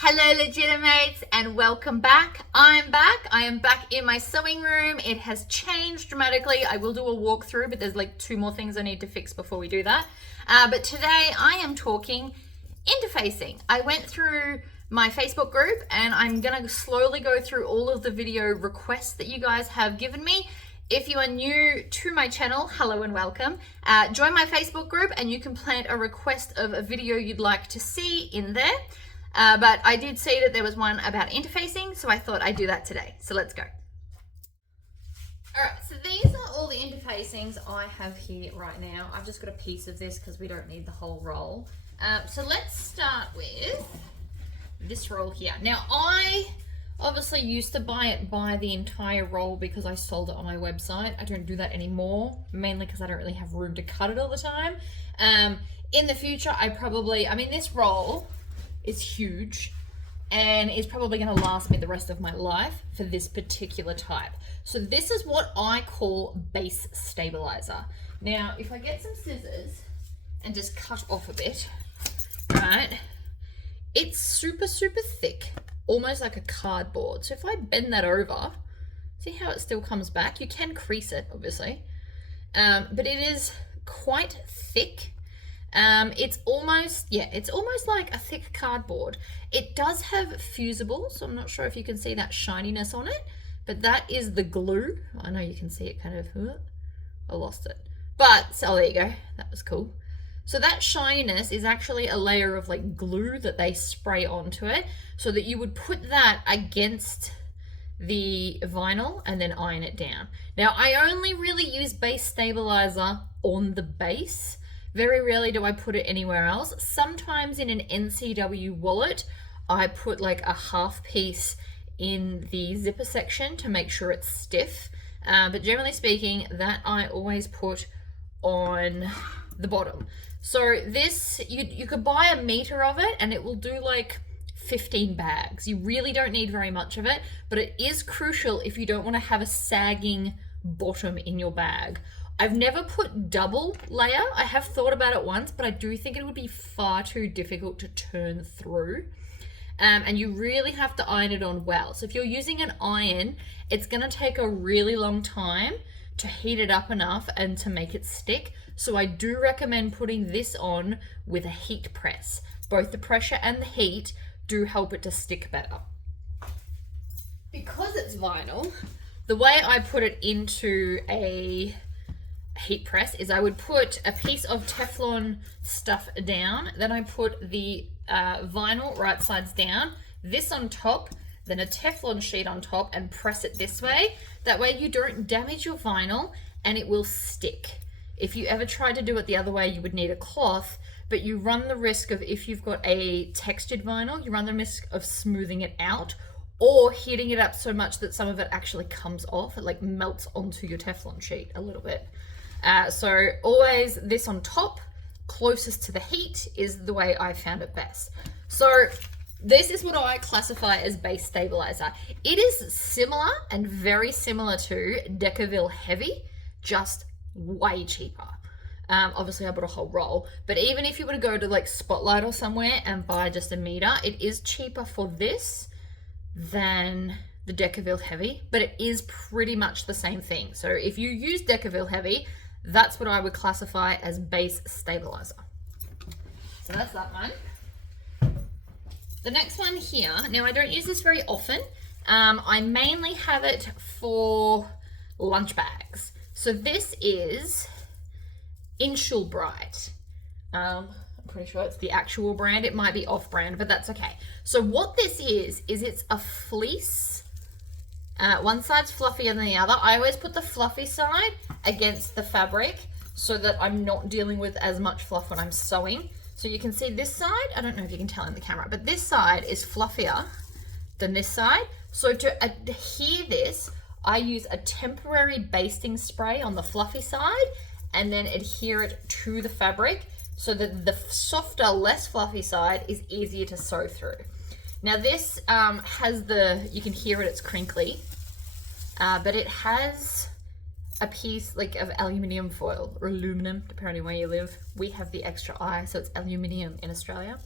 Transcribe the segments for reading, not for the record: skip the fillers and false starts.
Hello Legitimates and welcome back. I am back in my sewing room. It has changed dramatically. I will do a walkthrough, but there's like 2 more things I need to fix before we do that. But today I am talking interfacing. I went through my Facebook group and I'm gonna slowly go through all of the video requests that you guys have given me. If you are new to my channel, hello and welcome. Join my Facebook group and you can plant a request of a video you'd like to see in there. But I did see that there was one about interfacing, so I thought I'd do that today. So let's go. Alright, so these are all the interfacings I have here right now. I've just got a piece of this because we don't need the whole roll. So let's start with this roll here. Now I obviously used to buy the entire roll because I sold it on my website. I don't do that anymore, mainly because I don't really have room to cut it all the time. In the future, this roll is huge and is probably going to last me the rest of my life for this particular type. So this is what I call base stabilizer. Now, if I get some scissors and just cut off a bit, right, it's super thick, almost like a cardboard. So if I bend that over, see how it still comes back? You can crease it, obviously, but it is quite thick. It's almost like a thick cardboard. It does have fusible, so I'm not sure if you can see that shininess on it, but that is the glue. I know you can see it kind of, I lost it. But, so there you go, that was cool. So that shininess is actually a layer of like glue that they spray onto it so that you would put that against the vinyl and then iron it down. Now, I only really use base stabilizer on the base. Very rarely do I put it anywhere else. Sometimes in an NCW wallet, I put like a half piece in the zipper section to make sure it's stiff. But generally speaking, that I always put on the bottom. So this, you could buy 1 meter of it and it will do like 15 bags. You really don't need very much of it, but it is crucial if you don't want to have a sagging bottom in your bag. I've never put double layer. I have thought about it once, but I do think it would be far too difficult to turn through. And you really have to iron it on well. So if you're using an iron, it's gonna take a really long time to heat it up enough and to make it stick. So I do recommend putting this on with a heat press. Both the pressure and the heat do help it to stick better. Because it's vinyl, the way I put it into a heat press is I would put a piece of Teflon stuff down, then I put the vinyl right sides down, this on top, then a Teflon sheet on top, and press it this way. That way you don't damage your vinyl and it will stick. If you ever try to do it the other way, you would need a cloth, but you run the risk of, if you've got a textured vinyl, you run the risk of smoothing it out or heating it up so much that some of it actually comes off. It like melts onto your Teflon sheet a little bit. So always this on top, closest to the heat, is the way I found it best. So this is what I classify as base stabilizer. It is similar and very similar to Decaville Heavy, just way cheaper. Obviously I bought a whole roll, but even if you were to go to like Spotlight or somewhere and buy just 1 meter, it is cheaper for this than the Decaville Heavy, but it is pretty much the same thing. So if you use Decaville Heavy, that's what I would classify as base stabilizer. So that's that one. The next one here, now I don't use this very often. I mainly have it for lunch bags. So this is Inshul Bright. I'm pretty sure it's the actual brand. It might be off-brand, but that's okay. So what this is it's a fleece. One side's fluffier than the other. I always put the fluffy side against the fabric so that I'm not dealing with as much fluff when I'm sewing. So you can see this side, I don't know if you can tell in the camera, but this side is fluffier than this side. So to adhere this, I use a temporary basting spray on the fluffy side and then adhere it to the fabric so that the softer, less fluffy side is easier to sew through. Now this has you can hear it, it's crinkly, but it has a piece like of aluminium foil or aluminum, depending on where you live. We have the extra I, so it's aluminium in Australia.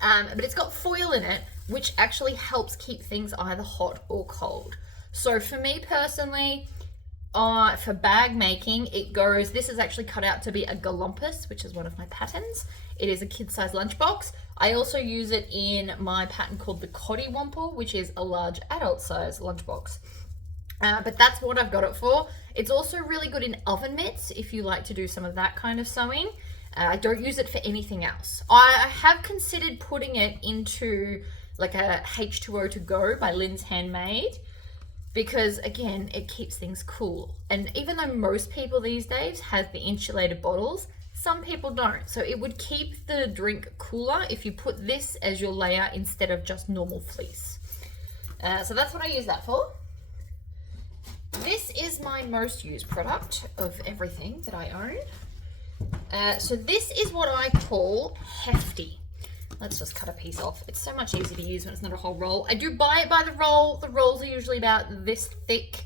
But it's got foil in it, which actually helps keep things either hot or cold. So for me personally, for bag making, it goes, this is actually cut out to be a Galumpus, which is one of my patterns. It is a kid-size lunchbox. I also use it in my pattern called the Cottywomple, which is a large adult-size lunchbox. But that's what I've got it for. It's also really good in oven mitts if you like to do some of that kind of sewing. I don't use it for anything else. I have considered putting it into like a H2O to go by Lynn's Handmade, because again, it keeps things cool. And even though most people these days have the insulated bottles, some people don't. So it would keep the drink cooler if you put this as your layer instead of just normal fleece. So that's what I use that for. This is my most used product of everything that I own. So this is what I call Hefty. Let's just cut a piece off. It's so much easier to use when it's not a whole roll. I do buy it by the roll. The rolls are usually about this thick.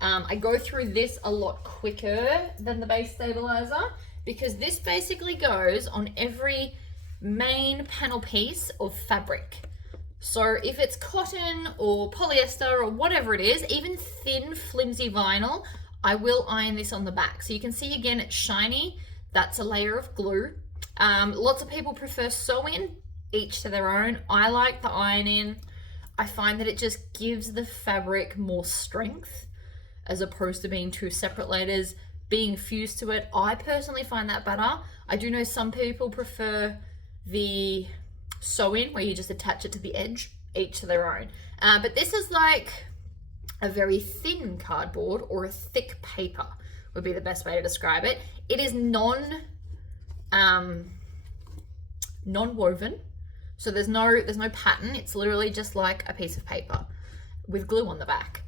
I go through this a lot quicker than the base stabilizer, because this basically goes on every main panel piece of fabric. So if it's cotton or polyester or whatever it is, even thin flimsy vinyl, I will iron this on the back. So you can see again, it's shiny. That's a layer of glue. Lots of people prefer sew in, each to their own. I like the iron in. I find that it just gives the fabric more strength as opposed to being two separate layers being fused to it. I personally find that better. I do know some people prefer the sew in where you just attach it to the edge, each to their own. But this is like a very thin cardboard, or a thick paper would be the best way to describe it. It is non-woven, so there's no pattern. It's literally just like a piece of paper with glue on the back.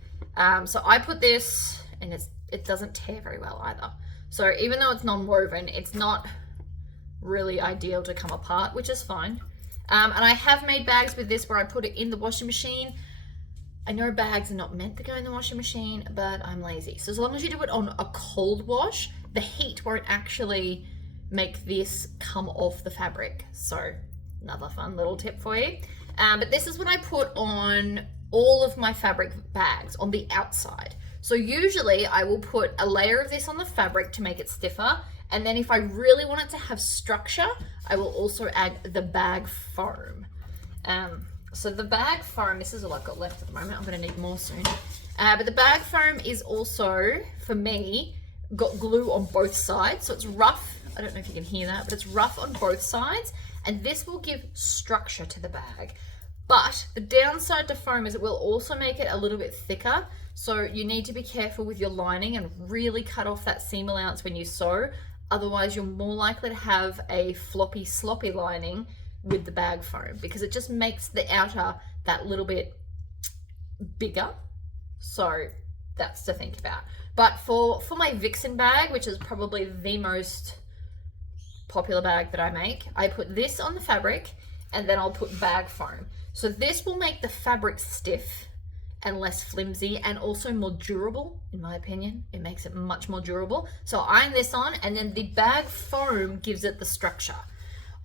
So I put this, and it doesn't tear very well either. So even though it's non-woven, it's not really ideal to come apart, which is fine. And I have made bags with this where I put it in the washing machine. I know bags are not meant to go in the washing machine, but I'm lazy. So as long as you do it on a cold wash, the heat won't actually make this come off the fabric. So another fun little tip for you. But this is what I put on all of my fabric bags on the outside. So usually I will put a layer of this on the fabric to make it stiffer. And then if I really want it to have structure, I will also add the bag foam. So the bag foam, this is all I've got left at the moment. I'm gonna need more soon. But the bag foam is also, for me, got glue on both sides. So it's rough. I don't know if you can hear that, but it's rough on both sides. And this will give structure to the bag. But the downside to foam is it will also make it a little bit thicker. So you need to be careful with your lining and really cut off that seam allowance when you sew. Otherwise, you're more likely to have a floppy, sloppy lining with the bag foam, because it just makes the outer that little bit bigger. So that's to think about. But for my Vixen bag, which is probably the most popular bag that I make, I put this on the fabric and then I'll put bag foam. So this will make the fabric stiff and less flimsy, and also more durable, in my opinion. It makes it much more durable. So I iron this on, and then the bag foam gives it the structure.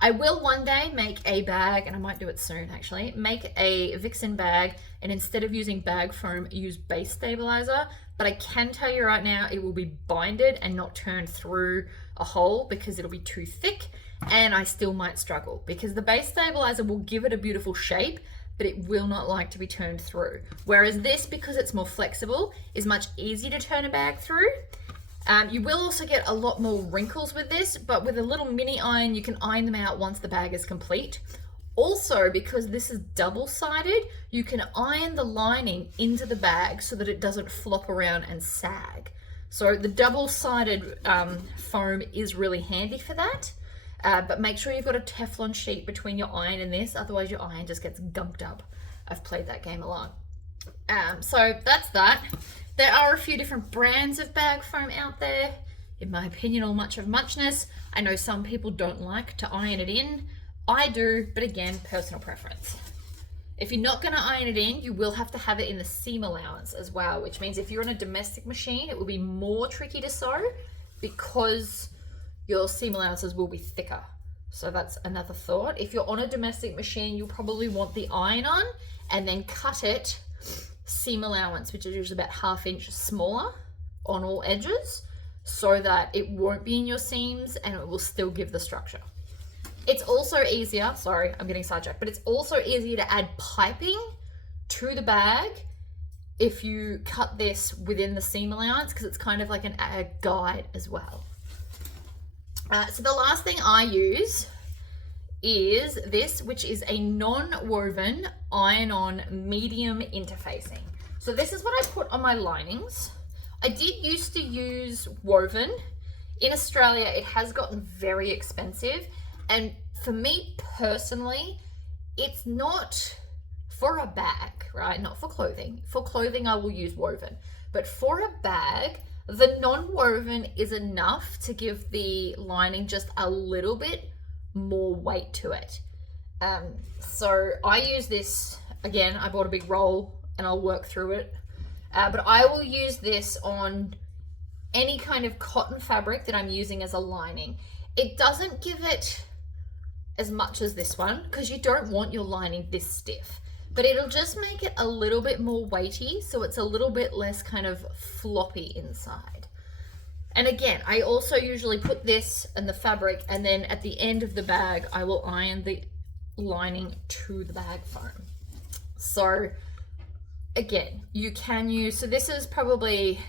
I will one day make a bag, and I might do it soon actually, make a Vixen bag, and instead of using bag foam, use base stabilizer. But I can tell you right now, it will be binded and not turned through a hole because it'll be too thick, and I still might struggle because the base stabilizer will give it a beautiful shape, but it will not like to be turned through. Whereas this, because it's more flexible, is much easier to turn a bag through. You will also get a lot more wrinkles with this, but with a little mini iron, you can iron them out once the bag is complete. Also, because this is double-sided, you can iron the lining into the bag so that it doesn't flop around and sag. So the double-sided foam is really handy for that. But make sure you've got a Teflon sheet between your iron and this, otherwise your iron just gets gunked up. I've played that game a lot. So that's that. There are a few different brands of bag foam out there. In my opinion, all much of muchness. I know some people don't like to iron it in. I do, but again, personal preference. If you're not gonna iron it in, you will have to have it in the seam allowance as well, which means if you're on a domestic machine, it will be more tricky to sew because your seam allowances will be thicker. So that's another thought. If you're on a domestic machine, you'll probably want the iron-on and then cut it seam allowance, which is usually about 1/2 inch smaller on all edges, so that it won't be in your seams and it will still give the structure. It's also easier, sorry, I'm getting sidetracked, but it's also easier to add piping to the bag if you cut this within the seam allowance, because it's kind of like a guide as well. So the last thing I use is this, which is a non-woven iron-on medium interfacing. So this is what I put on my linings. I did used to use woven. In Australia, it has gotten very expensive. And for me personally, it's not for a bag, right? Not for clothing. For clothing, I will use woven. But for a bag, the non-woven is enough to give the lining just a little bit more weight to it. So I use this, again, I bought a big roll and I'll work through it. But I will use this on any kind of cotton fabric that I'm using as a lining. It doesn't give it as much as this one because you don't want your lining this stiff, but it'll just make it a little bit more weighty, so it's a little bit less kind of floppy inside. And again, I also usually put this and the fabric, and then at the end of the bag, I will iron the lining to the bag foam. So again, you can use, so this is probably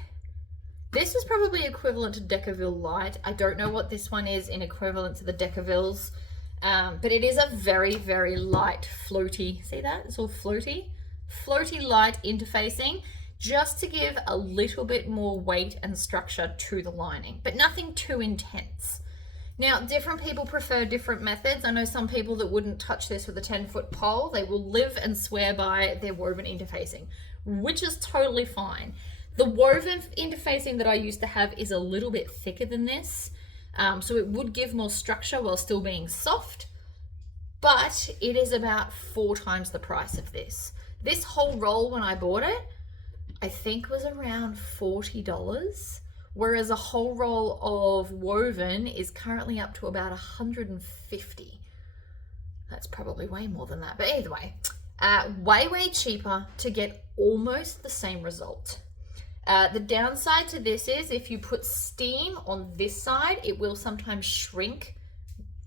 equivalent to Decaville Light. I don't know what this one is in equivalent to the Decavilles, but it is a very, very light floaty, see that? It's all floaty light interfacing, just to give a little bit more weight and structure to the lining, but nothing too intense. Now, different people prefer different methods. I know some people that wouldn't touch this with a 10-foot pole. They will live and swear by their woven interfacing, which is totally fine. The woven interfacing that I used to have is a little bit thicker than this, so it would give more structure while still being soft, but it is about 4 times the price of this. This whole roll, when I bought it, I think was around $40. Whereas a whole roll of woven is currently up to about $150. That's probably way more than that, but either way, way cheaper to get almost the same result. The downside to this is if you put steam on this side, it will sometimes shrink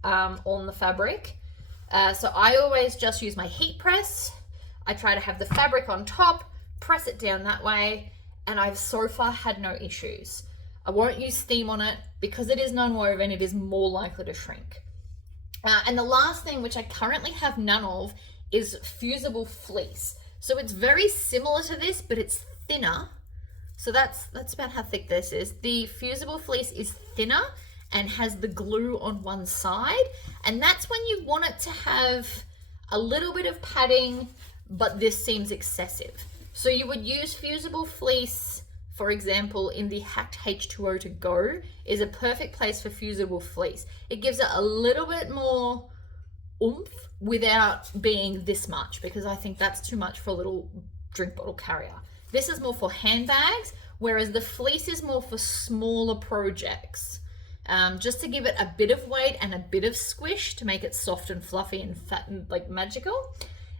on the fabric. So I always just use my heat press. I try to have the fabric on top, press it down that way, and I've so far had no issues. I won't use steam on it because it is non-woven, it is more likely to shrink. And the last thing, which I currently have none of, is fusible fleece. So it's very similar to this, but it's thinner. So that's about how thick this is. The fusible fleece is thinner and has the glue on one side. And that's when you want it to have a little bit of padding, but this seems excessive. So you would use fusible fleece, for example, in the Hacked H2O To Go is a perfect place for fusible fleece. It gives it a little bit more oomph without being this much, because I think that's too much for a little drink bottle carrier. This is more for handbags, whereas the fleece is more for smaller projects. Just to give it a bit of weight and a bit of squish to make it soft and fluffy and fat and like magical.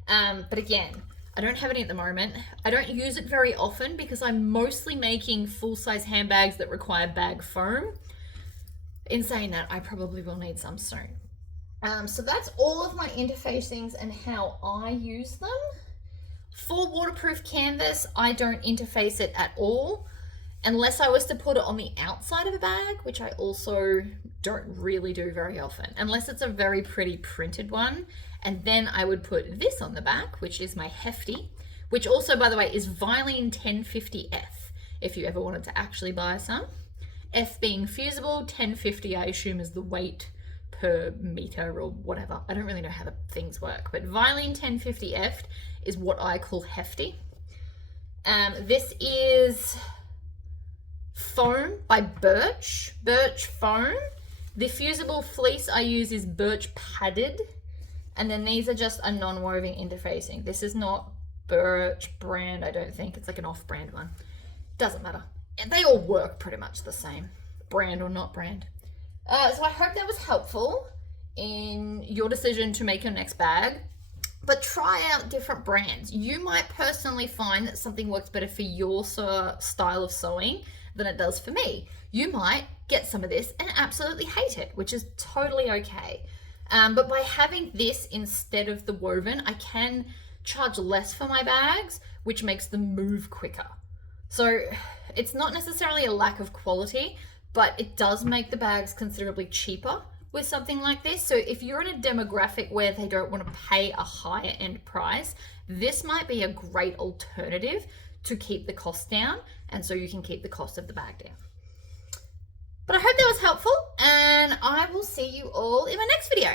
But again, I don't have any at the moment. I don't use it very often because I'm mostly making full-size handbags that require bag foam. In saying that, I probably will need some soon. So that's all of my interfacings and how I use them. For waterproof canvas, I don't interface it at all, unless I was to put it on the outside of a bag, which I also don't really do very often, unless it's a very pretty printed one. And then I would put this on the back, which is my Hefty, which also, by the way, is Vilene 1050F, if you ever wanted to actually buy some. F being fusible, 1050 I assume is the weight per meter or whatever. I don't really know how the things work, but Vilene 1050F is what I call Hefty. This is foam by Birch foam. The fusible fleece I use is Birch padded. And then these are just a non-woven interfacing. This is not Birch brand, I don't think. It's like an off-brand one. Doesn't matter. And they all work pretty much the same, brand or not brand. So I hope that was helpful. in your decision to make your next bag, but try out different brands. You might personally find that something works better for your style of sewing than it does for me. You might get some of this and absolutely hate it, which is totally okay. But by having this instead of the woven, I can charge less for my bags, which makes them move quicker. So it's not necessarily a lack of quality, but it does make the bags considerably cheaper with something like this. So if you're in a demographic where they don't want to pay a higher end price, this might be a great alternative to keep the cost down, and so you can keep the cost of the bag down. But I hope that was helpful, and I will see you all in my next video.